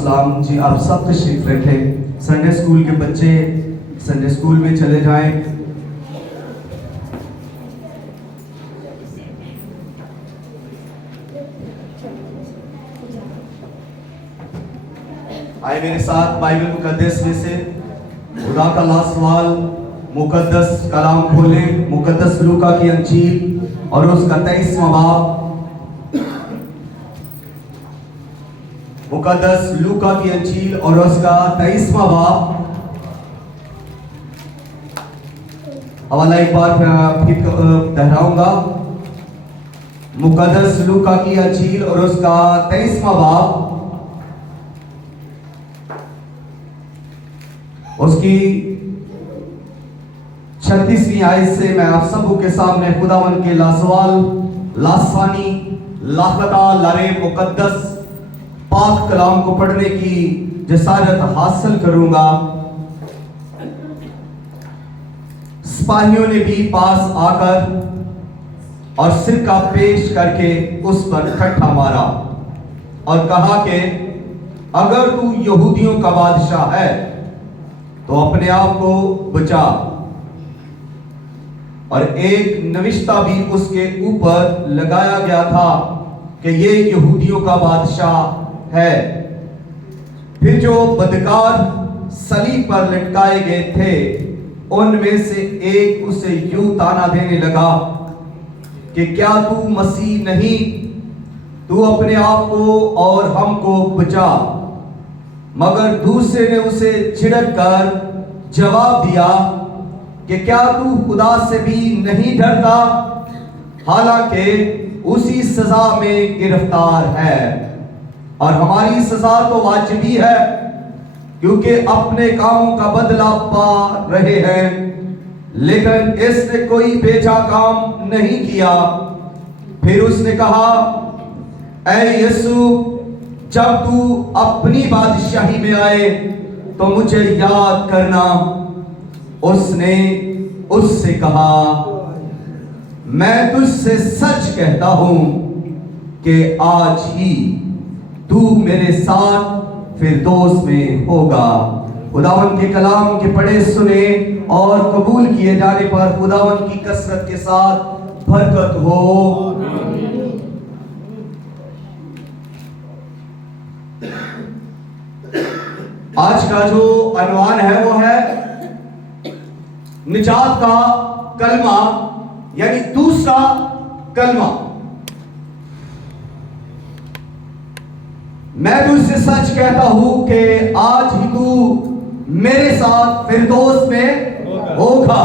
السلام جی آپ سب تشریف رکھیں. سنڈے اسکول کے بچے سنڈے اسکول میں چلے جائیں. آئے میرے ساتھ بائبل مقدس میں سے خدا کا لا سوال مقدس کلام کھولیں. مقدس لوکا کی انجیل اور اس کا 23واں باب. مقدس لوکا کی انجیل اور اس کا 23واں باب. حوالہ ایک بار پھر دہراؤں گا. مقدس لوکا کی انجیل اور اس کا 23واں باب. اس کی 36ویں آیت سے میں آپ سب کے سامنے خداوند کے لاسوال لاسانی لاخدہ لارے مقدس پاک کلام کو پڑھنے کی جسارت حاصل کروں گا. سپاہیوں نے بھی پاس آ کر اور سرکہ پیش کر کے اس پر ٹھٹھا مارا اور کہا کہ اگر تو یہودیوں کا بادشاہ ہے تو اپنے آپ کو بچا. اور ایک نوشتہ بھی اس کے اوپر لگایا گیا تھا کہ یہ یہودیوں کا بادشاہ ہے. پھر جو بدکار صلیب پر لٹکائے گئے تھے ان میں سے ایک اسے یوں تانا دینے لگا کہ کیا تو مسیح نہیں؟ تو اپنے آپ کو اور ہم کو بچا. مگر دوسرے نے اسے جھڑک کر جواب دیا کہ کیا تو خدا سے بھی نہیں ڈرتا؟ حالانکہ اسی سزا میں گرفتار ہے اور ہماری سزا تو واجبی ہے کیونکہ اپنے کاموں کا بدلہ پا رہے ہیں. لیکن اس نے کوئی بیجا کام نہیں کیا. پھر اس نے کہا اے یسوع جب تو اپنی بادشاہی میں آئے تو مجھے یاد کرنا. اس نے اس سے کہا میں تجھ سے سچ کہتا ہوں کہ آج ہی تو میرے ساتھ فردوس میں ہوگا. خداوند کے کلام کے پڑھے سنے اور قبول کیے جانے پر خداوند کی کثرت کے ساتھ برکت ہو. آج کا جو عنوان ہے وہ ہے نجات کا کلمہ یعنی دوسرا کلمہ. میں تجھ سے سچ کہتا ہوں کہ آج ہی تو میرے ساتھ فردوس میں ہوگا.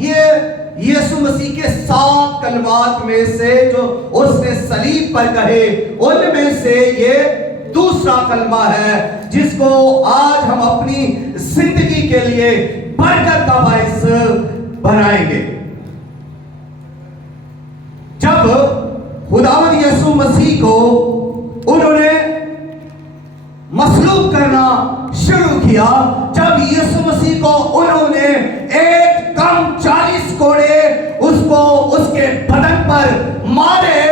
یہ یسوع مسیح کے 7 کلمات میں سے جو اس نے صلیب پر کہے ان میں سے یہ دوسرا کلمہ ہے جس کو آج ہم اپنی زندگی کے لیے برکت کا باعث بنائیں گے. جب خداوند یسوع مسیح کو انہوں نے مصلوب کرنا شروع کیا، جب یسوع مسیح کو انہوں نے ایک کم 40 کوڑے اس کے بدن پر مارے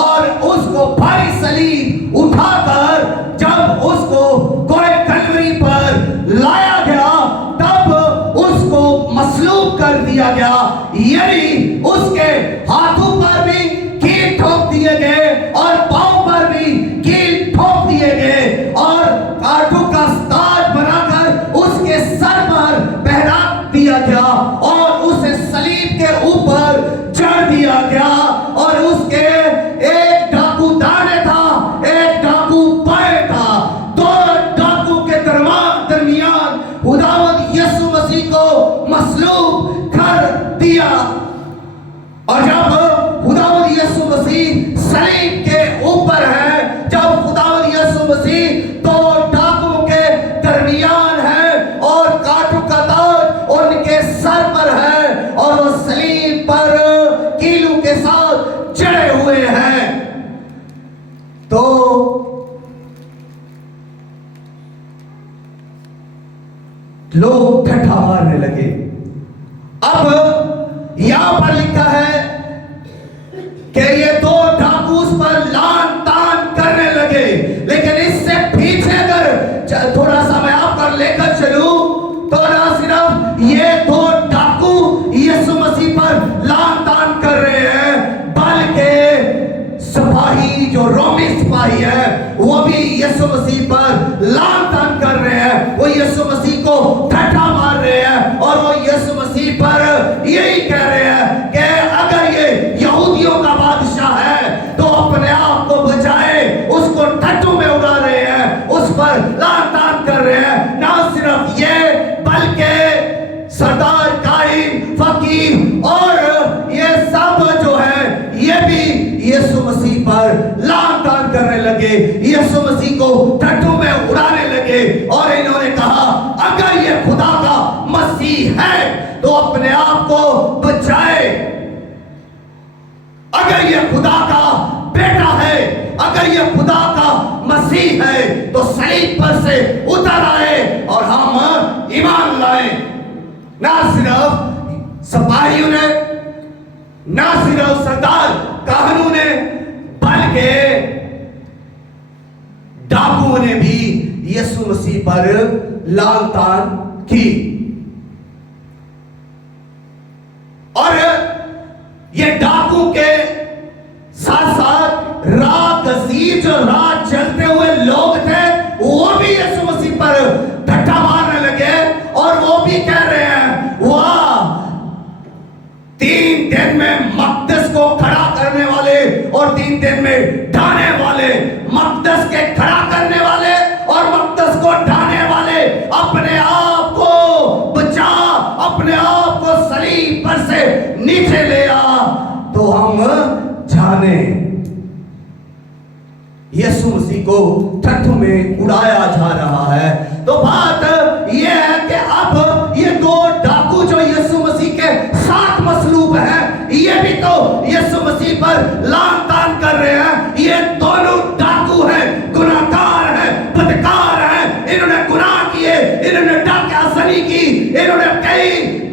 اور اس کو بھاری صلیب اٹھا کر جب اس کو کوئے کلوری پر لایا گیا تب اس کو مصلوب کر دیا گیا. یعنی اس کے ہاتھوں پر بھی کیل ٹھوک دیے گئے اور پاؤں پر بھی کیل ٹھوک دیے گئے اور کانٹوں کا تاج بنا کر اس کے سر پر پہنا دیا گیا اور اسے صلیب کے اوپر چڑھ دیا گیا. اور اس کے ایک ڈاکو دانے تھا ایک ڈاکو بائیں تھا. 2 ڈاکو کے درمیان خداوند یسوع مسیح کو مصلوب کر دیا. اور جب خداوند یسوع مسیح صلیب کے اوپر ہے، جب خداوند یسوع مسیح 2 ڈاکوں کے درمیان ہے اور کانٹوں کا تاج ان کے سر پر ہے اور وہ صلیب پر کیلوں کے ساتھ چڑھے ہوئے ہیں، تو لوگ ٹھٹھا مارنے لگے. اب یہاں پر لکھا ہے کہ یہ 2 ڈاکو اس پر لان تان کرنے لگے، لیکن اس سے پیچھے اگر भी यीशु मसीह पर लान तान कर रहे हैं, वो यीशु मसीह को ठट्ठा मार रहे हैं और वो यीशु मसीह पर यही कह रहे हैं कि अगर ये यहूदियों का बादशाह है तो अपने आप को बचाए। उसको ठट्ठू में उड़ा रहे हैं, उस पर लान तान कर रहे हैं। ना सिर्फ ये बल्कि सरदार, काहिन, फकीर और ये सब जो है ये भी यीशु मसीह पर लान तान करने लगे, यीशु मसीह को ठट्ठू में उड़ाने लगे और इन्होंने कहा अगर ये खुदा का मसीह है तो अपने आप को बचाए। अगर ये खुदा का बेटा है, अगर ये खुदा का मसीह है तो सलीब पर से उतर आए और हम ईमान लाए। ना सिर्फ सिपाहियों ने, ना सिर्फ सरदार काहनों ने, बल्कि डाकुओं ने भी यीशु मसीह पर लान तान की। और ये डाकू के साथ साथ रात गसीब जो रात चलते हुए लोग थे वो भी यीशु मसीह पर ठट्ठा मारने लगे और वो भी कह रहे हैं वाह, 3 दिन में मक़दस को खड़ा करने वाले और 3 दिन में ढाने वाले, मक़दस के खड़ा करने वाले और मक़दस को ढाने वाले, अपने आप को बचा, अपने आप को सलीब पर से नीचे ले आ तो हम जाने। यीशु मसीह को ठट्ठू में उड़ाया जा रहा है। तो बात यह है कि अब ये 2 डाकू जो यीशु मसीह के साथ मसलूब हैं, ये भी तो यीशु मसीह पर लान तान कर रहे हैं। ये दोनों डाकू हैं, गुनाहगार हैं, बदकार हैं, इन्होंने गुनाह किए, इन्होंने डाकासनी की, इन्होंने कई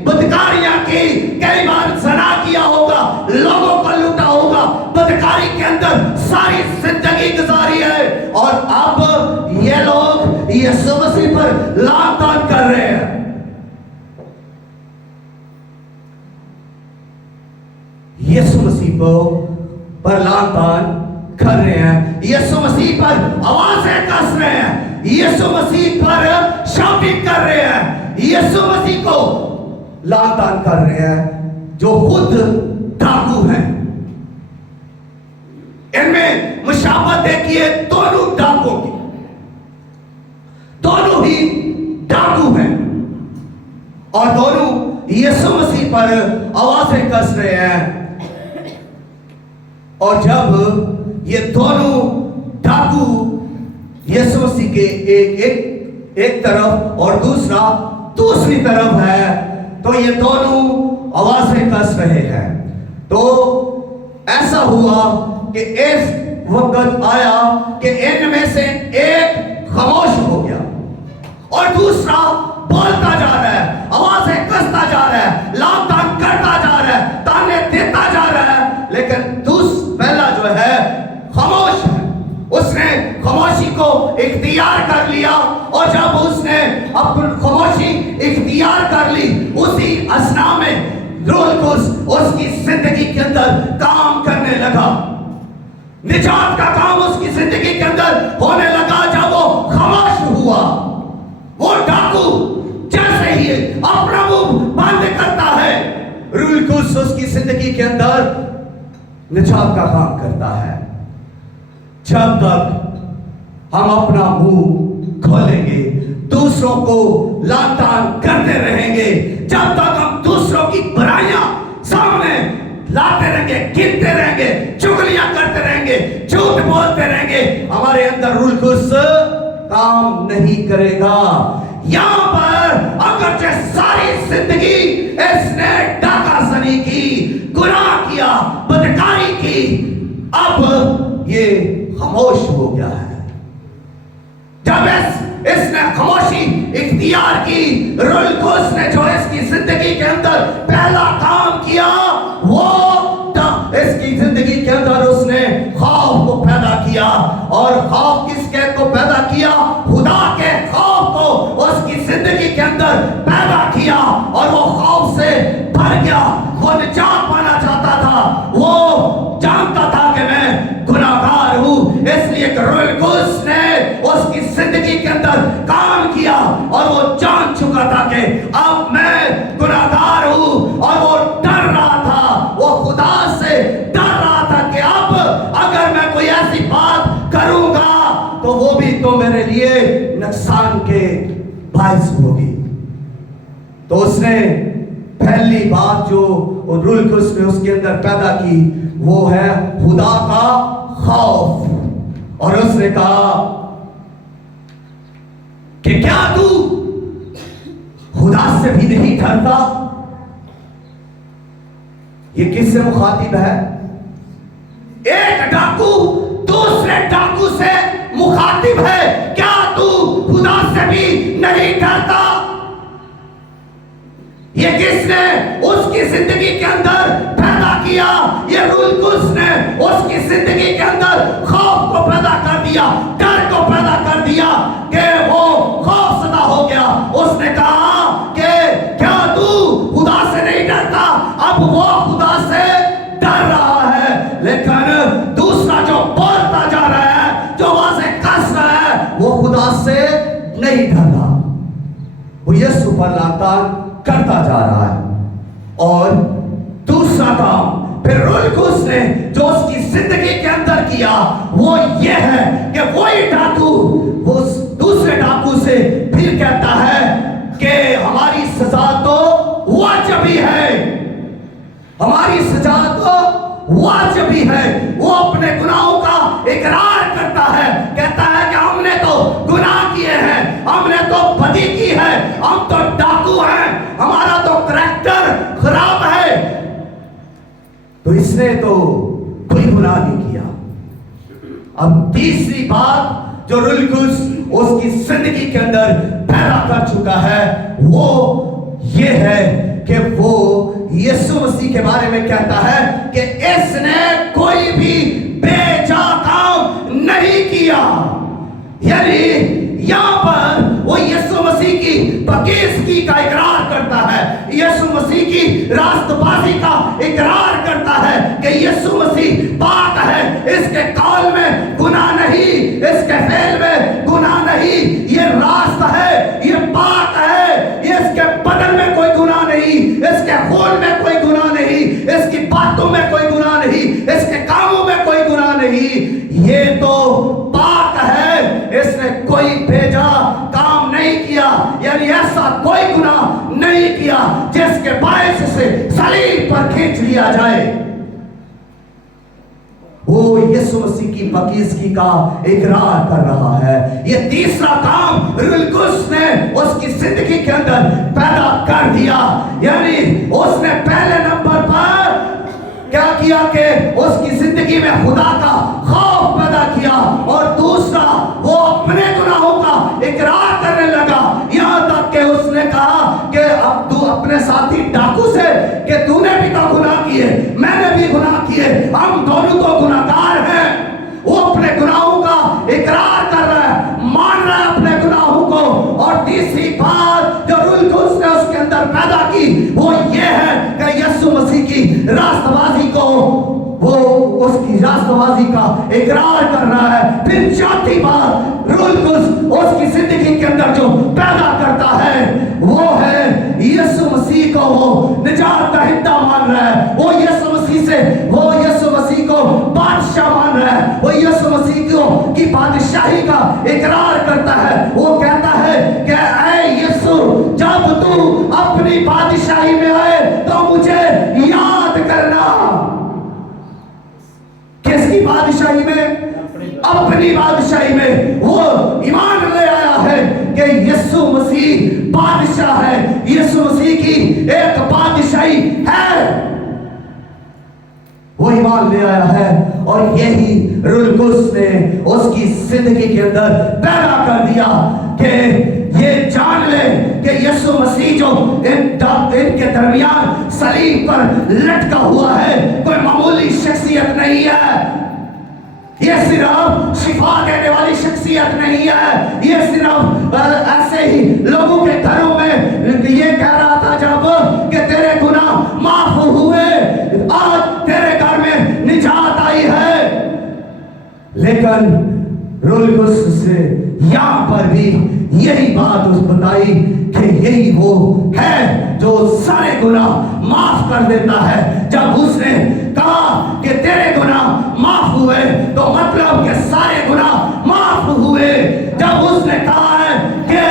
बदकारियां की, कई बार ज़ना किया होगा, लोगों को लूटा होगा, बदकारी के अंदर सारी जिंदगी गुजारी है और अब ये लोग यीशु मसीह पर लान तान कर रहे हैं। यीशु मसीह पर लान तान कर रहे हैं, यीशु मसीह पर आवाजें कस रहे हैं, यीशु मसीह पर शॉपिंग कर रहे हैं, यीशु मसीह को लान तान कर रहे हैं जो खुद डाकू हैं। इनमें मुशाबत देखिए दोनों डाकुओं की, दोनों ही डाकू हैं और दोनों यीशु मसीह पर आवाजें कस रहे हैं। और जब ये दोनों डाकू यीशु मसीह के एक तरफ और दूसरा दूसरी तरफ है तो ये दोनों आवाजें कस रहे हैं। तो ऐसा हुआ कि एक वक्त आया कि इनमें से एक खामोश हो गया और दूसरा बोलता जा रहा है, आवाजें कसता जा रहा है, लान तान करता जा रहा है, ताने देता जा रहा है, लेकिन पहला जो है खामोश है। उसने खामोशी को इख्तियार कर लिया और जब उसने अपनी खामोशी इख्तियार कर ली उसी असना में रूह कुद्स उसकी जिंदगी के अंदर काम करने लगा। निजात का काम उसकी जिंदगी के अंदर होने लगा जब वो खामोश हुआ। वो डाकू जैसे ही अपना मुंह बंद करता है, रूह कुद्स उसकी जिंदगी के अंदर निजात का काम करता है। जब तक हम अपना मुंह खोलेंगे, दूसरों को लान तान करते रहेंगे, जब तक हम दूसरों की बुराइयां सामने लाते रहेंगे, गिनते रहेंगे, चुगलियां करते रहेंगे, झूठ बोलते रहेंगे, हमारे अंदर रूह कुद्स काम नहीं करेगा। यहां पर अगरचे सारी जिंदगी इसने डाकासनी की, गुनाह किया, बदकारी की, अब ये खामोश हो गया है। जब इसने खामोशी इख्तियार की, रूह कुद्स ने जो इसकी जिंदगी के अंदर पहला काम किया वो इसकी जिंदगी के अंदर उसने खौफ को पैदा किया। और खौफ किसके को पैदा किया? खुदा के खौफ को उसकी जिंदगी के अंदर पैदा किया और वो खौफ से भर गया। वो निजात पाना चाहता था, वो जानता था कि मैं गुनाहगार हूं, इसलिए रूह कुद्स ने اندر کام کیا اور وہ جان چکا تھا کہ اب میں گناہگار ہوں، اور وہ ڈر رہا تھا، وہ خدا سے ڈر رہا تھا کہ اب اگر میں کوئی ایسی بات کروں گا تو وہ بھی تو میرے لیے نقصان کے باعث ہوگی۔ تو اس نے پہلی بات جو روح القدس نے اس کے اندر پیدا کی وہ ہے خدا کا خوف، اور اس نے کہا کہ کیا تو خدا سے بھی نہیں ڈرتا؟ یہ کس سے مخاطب ہے؟ ایک ڈاکو دوسرے ڈاکو سے مخاطب ہے، کیا تو خدا سے بھی نہیں ڈرتا؟ یہ کس نے اس کی زندگی کے اندر پیدا کیا؟ یہ روح القدس نے اس کی زندگی کے اندر خوف کو پیدا کر دیا، ڈر کو پیدا کر دیا کہ وہ خوف زدہ ہو گیا۔ اس نے کہا کہ کیا تو خدا سے نہیں ڈرتا؟ اب وہ خدا سے ڈر رہا ہے، لیکن دوسرا جو بولتا جا رہا ہے، جو واضح کس رہا ہے، وہ خدا سے نہیں ڈر رہا، وہ یسوع پر لعنت کرتا جا رہا ہے۔ اور دوسرا کام پھر روح القدس نے جو اس کی زندگی کے اندر کیا وہ یہ ہے کہ وہی ڈاکو وہ دوسرے ڈاکو سے پھر کہتا ہے کہ ہماری سزا تو واجبی ہے، ہماری سزا تو واجبی ہے۔ وہ اپنے گناہوں کا اقرار کرتا ہے، کہتا ہے کہ ہم نے تو گناہ کیے ہیں، ہم نے تو بدی کی ہے، ہم تو ڈاکو ہیں، ہمارا تو کریکٹر خراب ہے۔ تو اس نے تو کوئی گناہ نہیں کیا۔ اب تیسری بات جو روح القدس اس کی زندگی کے اندر پیدا کر چکا ہے وہ یہ ہے کہ وہ یسوع مسیح کے بارے میں کہتا ہے کہ اس نے کوئی بھی بے جا کام نہیں کیا۔ یعنی یہاں پر وہ یسوع مسیح کی پاکیزگی کا اقرار کرتا ہے، یسوع مسیح کی راست بازی کا اقرار کرتا ہے کہ یسوع مسیح پاک ہے، اس کے قول میں گناہ نہیں، اس کے فعل میں گناہ نہیں، یہ راست ہے، یہ پاک ہے، اس کے بدن میں کوئی گناہ نہیں، اس کے خون میں کوئی گناہ نہیں، اس کی باتوں میں کوئی گناہ نہیں، اس کے کاموں میں کوئی گناہ نہیں، یہ تو پاک ہے، اس نے کوئی بھیجا کام نہیں کیا، یعنی ایسا کوئی گناہ نہیں کیا جس کے باعث سے صلیب پر کھینچ لیا جائے۔ وہ یسوع مسیح کی پاکیزگی کا اقرار کر رہا ہے۔ یہ تیسرا کام روح القدس نے اس کی زندگی کے اندر پیدا کر دیا، یعنی اس نے پہلے نمبر پر کیا کیا کہ اس کی زندگی میں خدا کا خوف پیدا کیا، اور دوسرا وہ اپنے گناہوں کا اقرار کرنے لگا، یہاں تک کہ اس نے کہا کہ اب تو اپنے ساتھی ڈاکو سے کہ تو نے بھی تو گناہ کیے، میں نے بھی گناہ کیے، ہم دونوں تو گناہگار ہیں۔ وہ اپنے گناہوں کا اقرار کر رہا ہے، مان رہا ہے اپنے گناہوں کو۔ اور تیسری بات جو روح القدس نے اس کے اندر پیدا کی وہ یہ ہے کہ یسوع مسیح کی راست بازی کو وہ اس کی راست بازی کا اقرار کر رہا ہے۔ پھر چوتھی بات روح القدس اس کی زندگی کے اندر جو پیدا کرتا ہے وہ ہے یسوع مسیح کو وہ نجات دہندہ مان رہا ہے، وہ یسوع مسیح سے وہ یسوع مسیح کو بادشاہ مان رہا ہے، وہ یسوع مسیح کی بادشاہی کا اقرار کرتا ہے۔ وہ کہتا ہے کہ اے یسوع جب تو اپنی بادشاہی میں آئے تو مجھے یاد کرنا۔ کس کی بادشاہی میں؟ اپنی بادشاہی میں وہ ایمان لے آیا ہے کہ یسوع مسیح بادشاہ ہے، یسوع مسیح کی ایک بادشاہی ہے، وہ ایمان لے آیا ہے۔ اور یہی روح القدس نے اس کی زندگی کے اندر پیدا کر دیا کہ یہ جان لے کہ یسوع مسیح جو ان کے درمیان صلیب پر لٹکا ہوا ہے کوئی معمولی شخصیت نہیں ہے، یہ صرف شفا دینے والی شخصیت نہیں ہے، یہ صرف ایسے ہی لوگوں کے گھروں میں یہ کہہ رہا تھا جب کہ تیرے گناہ معاف ہوئے، آج تیرے گھر میں نجات آئی ہے، لیکن روح القدس سے یہاں پر بھی यही बात उस बताई कि यही वो है जो सारे गुनाह माफ कर देता है। जब उसने कहा कि तेरे गुनाह माफ हुए तो मतलब कि सारे गुनाह माफ हुए। जब उसने कहा है कि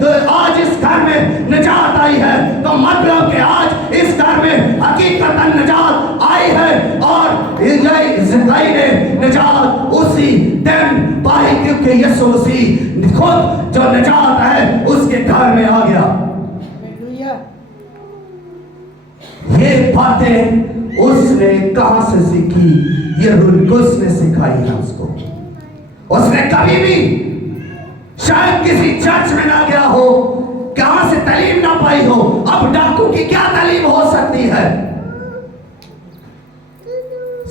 तो आज इस घर में निजात आई है तो मतलब कि आज इस घर में हकीकतन निजात आई है। और ज़िंदगी ने निजात उसी दिन पाई क्योंकि यीशु मसीह खुद जो निजात है उसके घर में आ गया। ये बातें उसने कहां से सीखी? ये रूह कुद्स ने सिखाई है उसको। उसने कभी भी शायद किसी चर्च में ना गया हो, कहां से तालीम ना पाई हो। अब डाकू की क्या तालीम हो सकती है?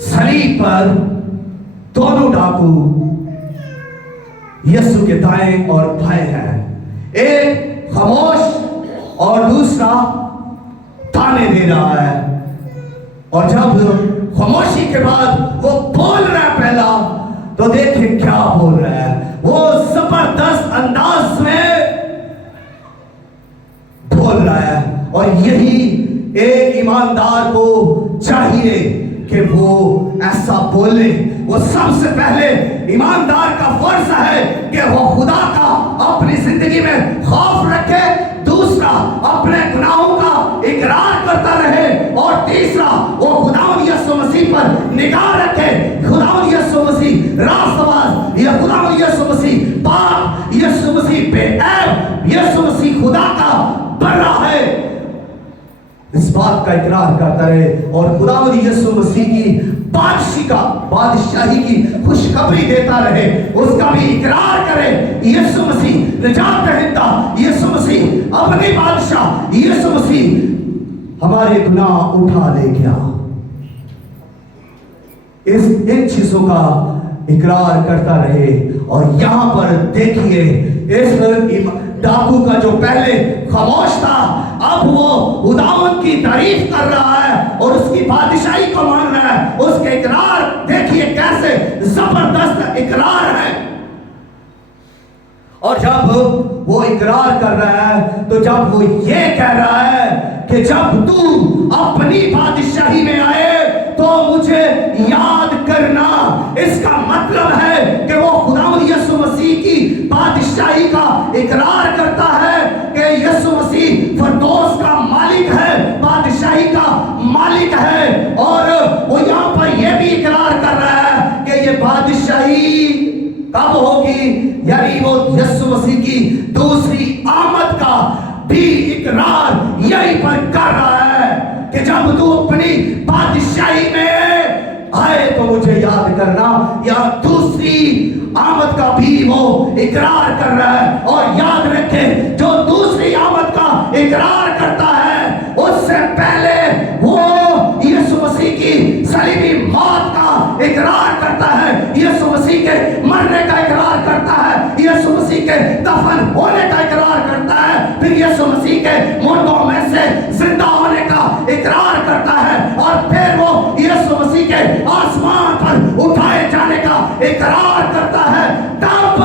सलीब पर दोनों डाकू यीशु के दाएं और बाएं हैं। एक खामोश और दूसरा ताने दे रहा है। और जब खामोशी के बाद वो बोल रहा है पहला, तो देखिए क्या बोल रहा है। वो जबरदस्त अंदाज में बोल रहा है। और यही एक ईमानदार को चाहिए कि वो ऐसा बोले। वो सबसे पहले ईमानदार का फर्ज है कि वो खुदा का अपनी जिंदगी में खौफ रखे, दूसरा अपने गुनाहों का इकरार करता रहे, और तीसरा वो खुदावंद यीशु मसीह पर निगाह रखे। खुदावंद यीशु मसीह रास्तबाज, या खुदावंद यीशु मसीह पाक, यीशु मसीह बेऐब, यीशु मसीह खुदा का बड़ा है, इस बात का इकरार करता रहे। और खुदावंद यीशु मसीह की बादशाही की खुशखबरी देता रहे, उसका भी इकरार करे। यीशु मसीह निजात दहिंदा, यीशु मसीह अपनी बादशाह, यीशु मसीह हमारे गुनाह उठा ले गया। इन चीजों का इकरार करता रहे। और यहां पर देखिए इस डाकू का जो पहले खामोश था, अब वो खुदावंद की तारीफ कर रहा है और उसकी बादशाही को मान रहा है। उसके इकरार देखिए कैसे जबरदस्त इकरार है। और जब वो इकरार कर रहा है, तो जब वो ये कह रहा है कि जब तू अपनी बादशाही में आए तो मुझे याद करना, इसका मतलब है कि वो खुदावंद यीशु मसीह की बादशाही का इकरार करता है कि यीशु मसीह फिरदौस का मालिक है, बादशाही का मालिक है। और वो यहाँ पर यह भी इकरार कर रहा है कि ये बादशाही कब होगी, यानी वो यीशु मसीह की दूसरी आमद का भी इकरार यहीं पर कर रहा है कि जब तू अपनी बादशाही में आए तो मुझे याद करना। या दूसरी आमद का भी वो इकरार कर रहा है। और याद रखे, जो दूसरी आमद का इकरार करता है उससे पहले वो यीशु मसीह की सलीबी मौत का इकरार करता है, यीशु मसीह के मरने का इकरार करता है, यीशु मसीह के दफन होने का इकरार करता है, फिर यीशु मसीह के मुर्दों में से जिंदा होने का इकरार करता है, और फिर वो यीशु मसीह के आसमान पर उठाए जाने का इकरार करता है। तब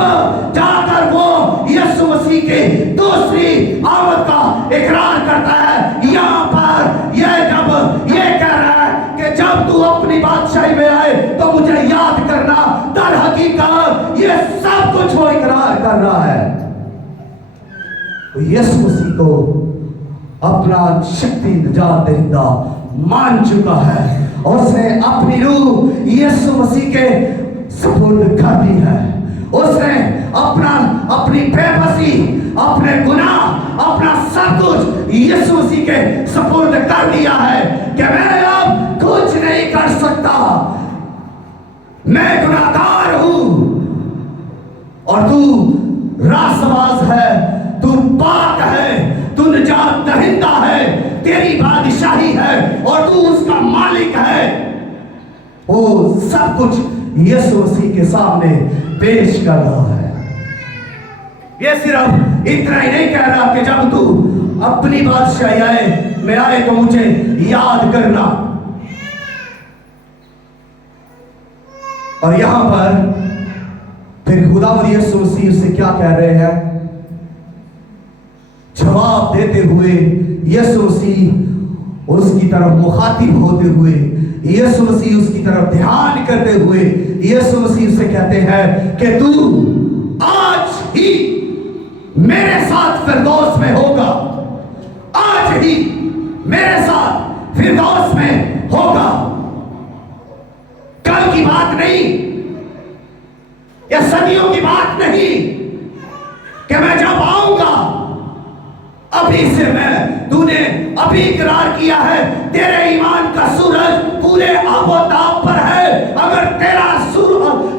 जाकर वो यीशु मसीह के दूसरी आमद का इकरार करता है। यहाँ पर यह जब ये कह रहा है कि जब तू अपनी बादशाही में आए तो मुझे याद करना, दर हकीकत ये सब कुछ वो इकरार कर रहा है। यीशु मसीह को अपना शक्ति निजात दहिंदा मान चुका है और उसने अपनी रूह यीशु मसीह के सुपुर्द कर दी है। उसने अपनी बेबसी, अपने गुनाह, अपना सब कुछ यीशु मसीह के सुपुर्द कर दिया है कि मैं अब कुछ नहीं कर सकता, मैं गुनाहगार हूं और तू रास्तबाज है, तू पाक है, तू निजात दहिंदा है, तेरी बादशाही है और तू उसका मालिक है। वो सब कुछ यीशु मसीह के सामने पेश कर रहा है। ये सिर्फ इतना ही नहीं कह रहा कि जब तू अपनी बादशाही में आए तो मुझे याद करना। और यहां पर फिर खुदावंद यीशु मसीह से क्या कह रहे हैं जवाब देते हुए यीशु मसीह उसकी तरफ मुखातिब होते हुए, यीशु मसीह उसकी तरफ ध्यान करते हुए यीशु मसीह से कहते हैं कि तू आज ही मेरे साथ फिरदौस में होगा, आज ही मेरे साथ फिरदौस में होगा। कल की बात नहीं, या सदियों की बात नहीं कि मैं जब आऊंगा अभी से मैं, तूने अभी इकरार किया है, तेरे ईमान का सूरज पूरे आबोताब पर है। अगर तेरा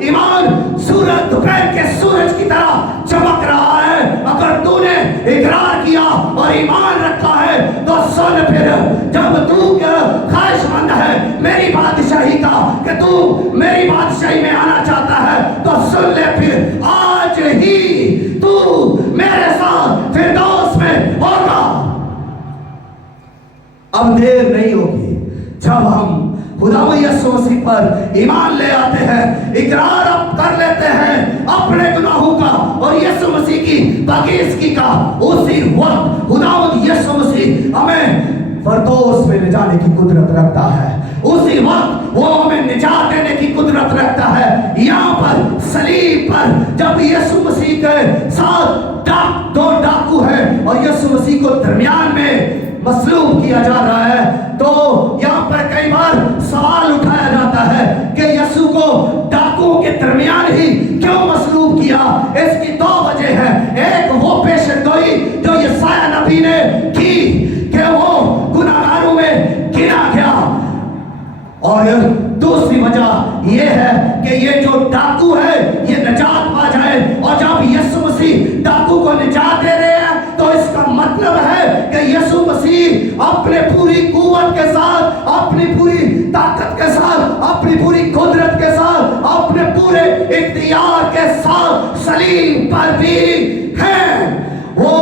ईमान सूरज दोपहर के सूरज की तरह चमक रहा है, अगर तूने इकरार किया और ईमान रखा है तो सुन, फिर जब तू ख्वाहिशमंद है मेरी बादशाही का, कि तू मेरी बादशाही में आना चाहता है, तो सुन ले, फिर आज ही तू मेरे साथ फिरदौस में होगा। अब देर नहीं होगी। जब हम खुदावंद यीशु मसीह पर ईमान ले आते हैं, इकरार अब कर लेते हैं अपने गुनाहों का और यीशु मसीह की पाकीज़गी का, उसी वक्त खुदावंद यीशु मसीह हमें फिरदौस में ले जाने की कुदरत रखता है। उसी वक्त वो हमें निजात देने की कुदरत रखता है। यहाँ पर सलीब पर जब यीशु मसीह के साथ दो डाकू है और यीशु मसीह को दरमियान में मसलूब किया जा रहा है, तो यहाँ पर कई बार सवाल उठाया जाता है कि यीशु को डाकुओं के दरमियान ही क्यों मसलूब किया। इसकी दो वजह है। एक वो पेशेनगोई जो यशायाह नबी ने की कि वो गुनाहगारों में गिना गया, और दूसरी वजह ये है कि ये जो डाकू है ये निजात पा जाए। और जब यीशु मसीह डाकू को निजात दे रहे हैं तो इसका मतलब है कि यीशु मसीह अपने पूरी कुव्वत के साथ, अपनी पूरी ताकत के साथ, अपनी पूरी कुदरत के साथ, अपने पूरे इख्तियार के साथ सलीब पर भी हैं। वो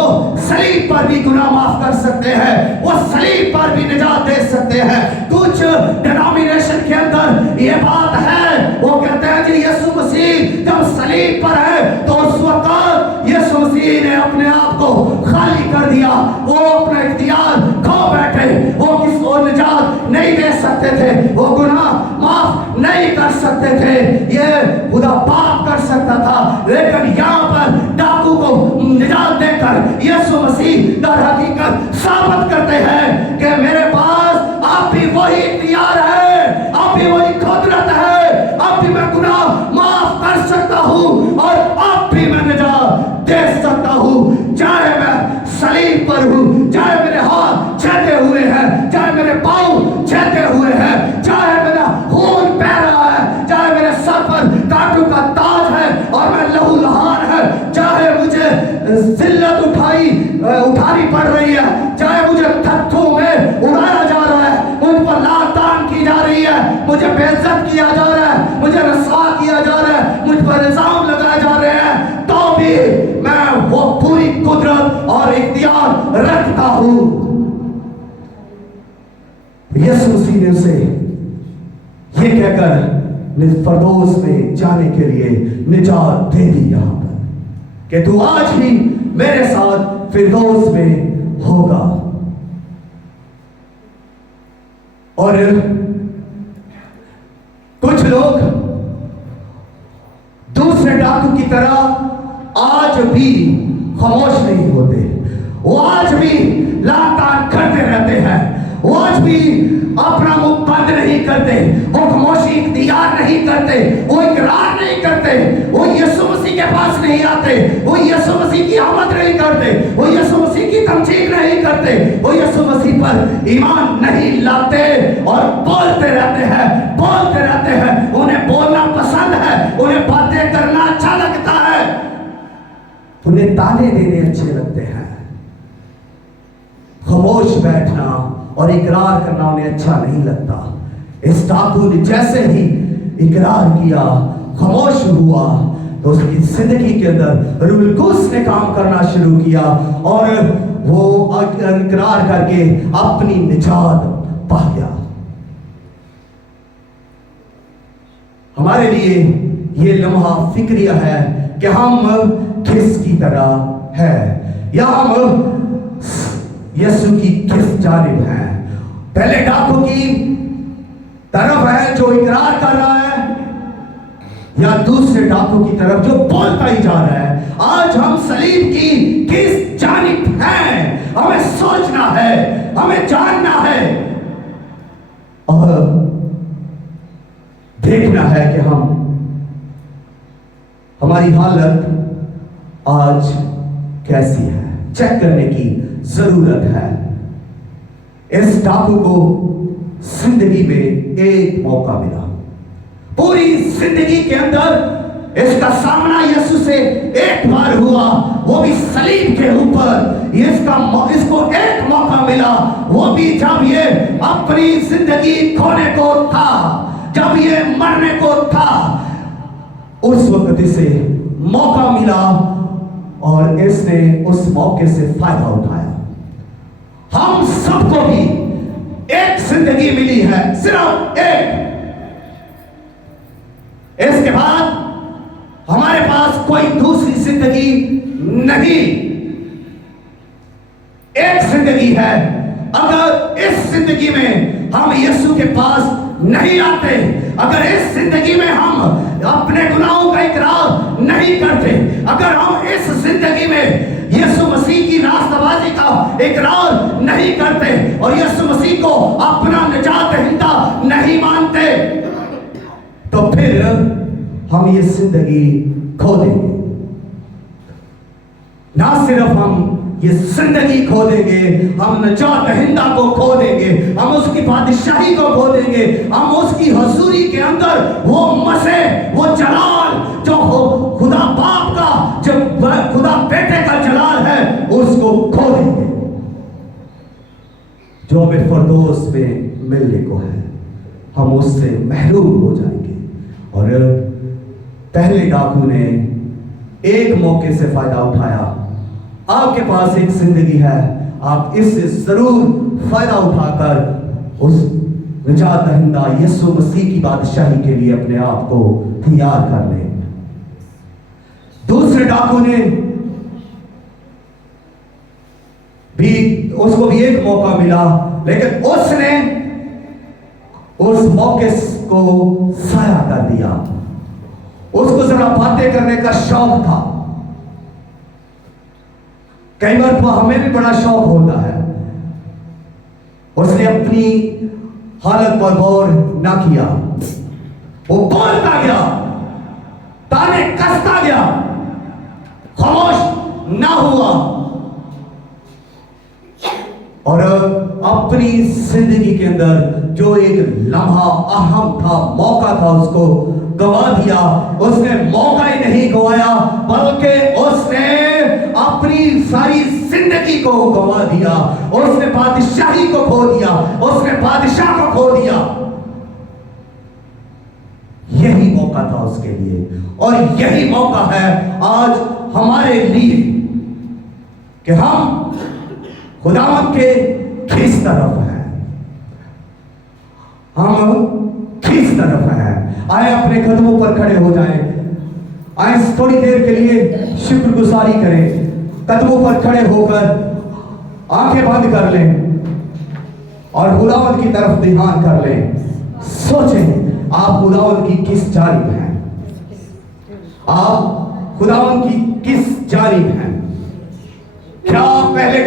सलीब पर भी गुनाह माफ कर सकते हैं, वो सलीब पर भी निजात दे सकते हैं। कुछ डिनोमिनेशन के अंदर ये बात है, वो कहते हैं कि यीशु मसीह जब सलीब पर है तो उस वक्त यीशु मसीह ने अपने आप को खाली कर दिया, वो अपना इख्तियार खो बैठे, वो किसी को निजात नहीं दे सकते थे, वो गुनाह माफ नहीं कर सकते थे, ये खुदा पाप कर सकता था। लेकिन यहाँ पर डाकू को निजात देकर यीशु मसीह दर हकीकत साबित करते हैं कि मेरे पास आप भी वही इख्तियार है, आप भी वही कुदरत है, आप भी मैं गुनाह माफ कर सकता हूँ और आप भी मैं निजात दे सकता हूँ। चाहे मैं सलीब पर हूँ, चाहे मेरे हाथ छेदे हुए हैं, चाहे मेरे पाँव छेदे हुए हैं, चाहे मेरा खून बह रहा है, चाहे मेरे सर पर कांटों का ताज है और मैं लहूलुहान है, चाहे मुझे जिल्लत उठानी पड़ रही है, चाहे मुझे थत्थों में उड़ाया जा रहा है, मुझ पर लातान की जा रही है, मुझे बेइज्जत किया जा रहा है, मुझे रसवा किया जा रहा है, मुझ पर इल्जाम लगाए जा रहे हैं, तो भी मैं वो पूरी कुदरत और इख्तियार रखता हूँ। यीशु मसीह ने उसे ये कहकर फिरदौस में जाने के लिए निजात दे दी यहाँ पर कि तू आज ही मेरे साथ फिरदौस में होगा। और कुछ लोग दूसरे डाकू की तरह आज भी खामोश नहीं होते, वो आज भी लातान करते रहते हैं, वो आज भी अपना मुंह बंद नहीं करते, वो खामोशी इख्तियार नहीं करते, वो इकरार नहीं करते, वो यीशु मसीह के पास नहीं आते, वो यीशु मसीह की आमद नहीं करते, वो यीशु मसीह की तमजीद नहीं करते, वो यीशु मसीह पर ईमान नहीं लाते और बोलते रहते हैं। उन्हें बोलना पसंद है, उन्हें बातें करना अच्छा लगता है, उन्हें ताने देने अच्छे लगते हैं। खामोश बैठना और इकरार करना उन्हें अच्छा नहीं लगता। इस डाकू ने जैसे ही इकरार किया, खामोश हुआ, तो उसकी जिंदगी के अंदर रूहुल कुद्स ने काम करना शुरू किया और वो इकरार करके अपनी निजात पा गया। हमारे लिए ये लम्हा फिक्रिया है कि हम किस की तरह है, या हम यीशु की किस जानिब हैं। पहले डाकू की तरफ है जो इकरार कर रहा है, या दूसरे डाकू की तरफ जो बोलता ही जा रहा है। आज हम सलीब की किस जानिब हैं, हमें सोचना है, हमें जानना है और देखना है कि हमारी हालत आज कैसी है। चेक करने की जरूरत है। इस डाकू को जिंदगी में एक मौका मिला, पूरी जिंदगी के अंदर इसका सामना यीशु से एक बार हुआ, वो भी सलीब के ऊपर। इसको एक मौका मिला, वो भी जब ये अपनी जिंदगी खोने को था, जब ये मरने को था, उस वक्त इसे मौका मिला और इसने उस मौके से फायदा उठाया। हम सबको भी एक जिंदगी मिली है, सिर्फ एक। इसके बाद हमारे पास कोई दूसरी जिंदगी नहीं, एक जिंदगी है। अगर इस जिंदगी में हम यीशु के पास नहीं आते, अगर इस जिंदगी में हम अपने गुनाहों का इकरार नहीं करते, अगर हम इस जिंदगी में यीशु मसीह की रास्तबाजी का इकरार नहीं करते और यीशु मसीह को अपना निजात दहिंदा नहीं मानते, तो फिर हम ये जिंदगी खो देंगे। ना सिर्फ हम ये जिंदगी खो देंगे, हम निजात दहिंदा को खो देंगे, हम उसकी बादशाही को खो देंगे, हम उसकी हजूरी के अंदर वो मज़े, वो जलाल जो खुदा बाप का, जो खुदा बेटे का जलाल है, उसको खो देंगे जो हमें फरदौस में मिलने को है। हम उससे महरूम हो जाएंगे। और पहले डाकू ने एक मौके से फायदा उठाया। आपके पास एक जिंदगी है, आप इससे जरूर फायदा उठाकर उस निजात दहिंदा यीशु मसीह की बादशाही के लिए अपने आप को तैयार कर लें। दूसरे डाकू ने भी, उसको भी एक मौका मिला, लेकिन उसने उस मौके को साया कर दिया। उसको जरा बातें करने का शौक था। कई बार तो हमें भी बड़ा शौक होता है। उसने अपनी हालत पर गौर ना किया, वो बोलता गया, ताने कसता गया, खामोश ना हुआ और अपनी जिंदगी के अंदर जो एक लम्हा अहम था, मौका था, उसको गवा दिया। उसने मौका ही नहीं गवाया, बल्कि उसने अपनी सारी जिंदगी को गवा दिया। उसने बादशाही को खो दिया, उसने बादशाह को खो दिया। यही मौका था उसके लिए और यही मौका है आज हमारे लिए कि हम खुदावंद के किस तरफ हैं, हम किस तरफ हैं। आए अपने कदमों पर खड़े हो जाएं, आए थोड़ी देर के लिए शुक्रगुजारी करें, कदमों पर खड़े होकर आंखें बंद कर लें और खुदावंद की तरफ ध्यान कर लें। सोचें आप खुदावंद की किस जानिब हैं, आप खुदावंद की किस जानिब हैं। क्या पहले